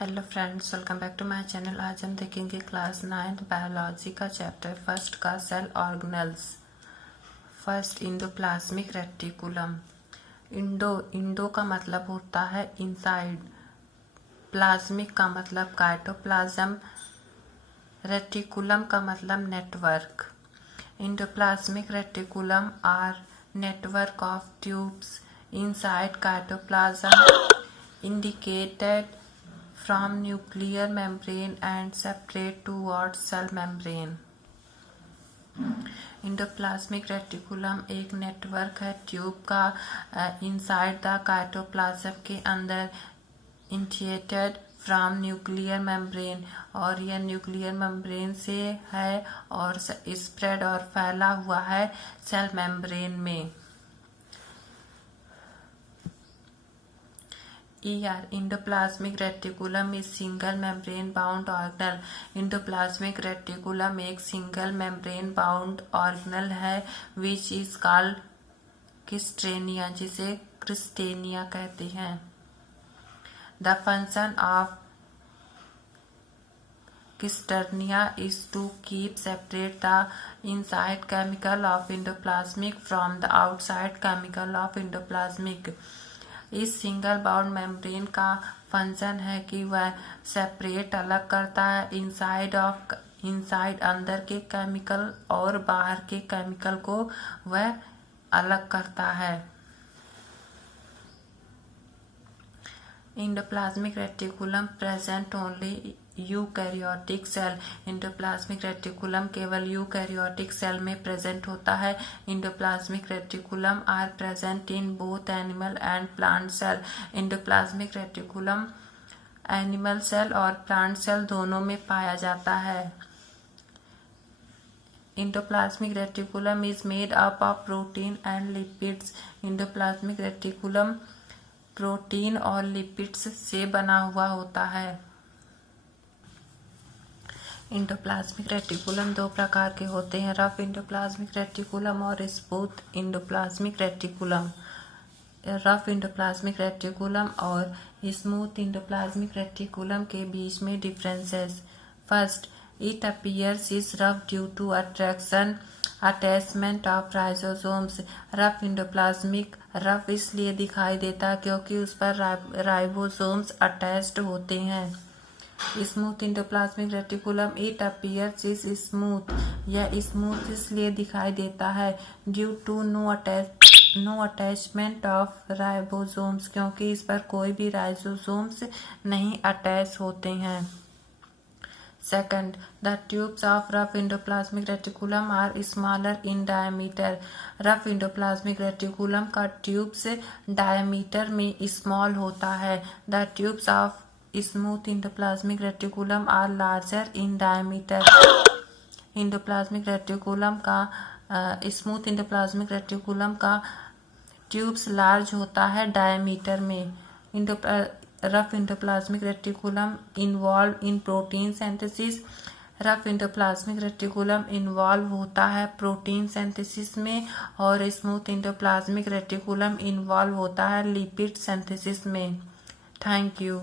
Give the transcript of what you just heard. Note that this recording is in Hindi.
Hello friends, welcome back to my channel. आज हम देखेंगे क्लास 9 बायोलॉजी का चैप्टर फर्स्ट का cell organelles. First, endoplasmic reticulum. Endo का मतलब होता है इनसाइड, प्लाज्मिक का मतलब साइटोप्लाज्म, रेटिकुलम का मतलब network. Endoplasmic reticulum are network of tubes inside cytoplasm indicated from nuclear membrane and separate towards cell membrane. Endoplasmic reticulum एक नेटवर्क है ट्यूब का इनसाइड द साइटोप्लाज्म के अंदर, इनिशिएटेड फ्रॉम न्यूक्लियर मेम्ब्रेन, और यह न्यूक्लियर मेम्ब्रेन से है और स्प्रेड और फैला हुआ है सेल मेम्ब्रेन में। Endoplasmic reticulum is single membrane bound organelle. Endoplasmic reticulum एक सिंगल मेम्ब्रेन बाउंड ऑर्गेनल है विच इज कॉल्ड क्रिस्टेनिया, जिसे क्रिस्टेनिया कहते हैं। द फंक्शन ऑफ क्रिस्टेनिया is to keep separate the inside chemical of endoplasmic from the outside chemical of endoplasmic. इस सिंगल बाउंड मेम्ब्रेन का फंक्शन है कि वह सेपरेट अलग करता है इनसाइड अंदर के केमिकल और बाहर के केमिकल को वह अलग करता है। Endoplasmic reticulum present only eukaryotic cell. Endoplasmic reticulum केवल यूकैरियोटिक सेल में प्रेजेंट होता है। Endoplasmic reticulum are present in both animal and plant cell. Endoplasmic reticulum animal cell और प्लांट सेल दोनों में पाया जाता है। Endoplasmic reticulum is made up of protein and lipids. Endoplasmic reticulum protein और लिपिड्स से बना हुआ होता है। इंडोप्लाज्मिक रेटिकुलम दो प्रकार के होते हैं, रफ इंडोप्लाज्मिक रेटिकुलम और smooth endoplasmic reticulum. Rough endoplasmic reticulum और स्मूथ इंडोप्लाज्मिक रेटिकुलम के बीच में differences. First, it appears is rough due to attachment of ribosomes. Rough इसलिए दिखाई देता क्योंकि उस पर राइबोसोम्स अटैच्ड होते हैं। Smooth endoplasmic reticulum it appears is smooth. यह स्मूथ इसलिए दिखाई देता है due to no attachment of ribosomes, क्योंकि इस पर कोई भी राइबोसोम्स नहीं अटैच होते हैं। Second, the tubes of rough endoplasmic reticulum are smaller in diameter. Rough endoplasmic reticulum का ट्यूब्स डायमीटर में स्मॉल होता है। The tubes of smooth endoplasmic reticulum are larger in diameter. Endoplasmic reticulum का स्मूथ इंडोप्लाज्मिक रेटिकुलम का ट्यूब्स लार्ज होता है डायमीटर में। Rough endoplasmic reticulum involve in protein synthesis. Rough endoplasmic reticulum involve होता है प्रोटीन सिंथेसिस में, और स्मूथ इंडोप्लाज्मिक रेटिकुलम इन्वॉल्व होता है लिपिड सिंथेसिस में। Thank you.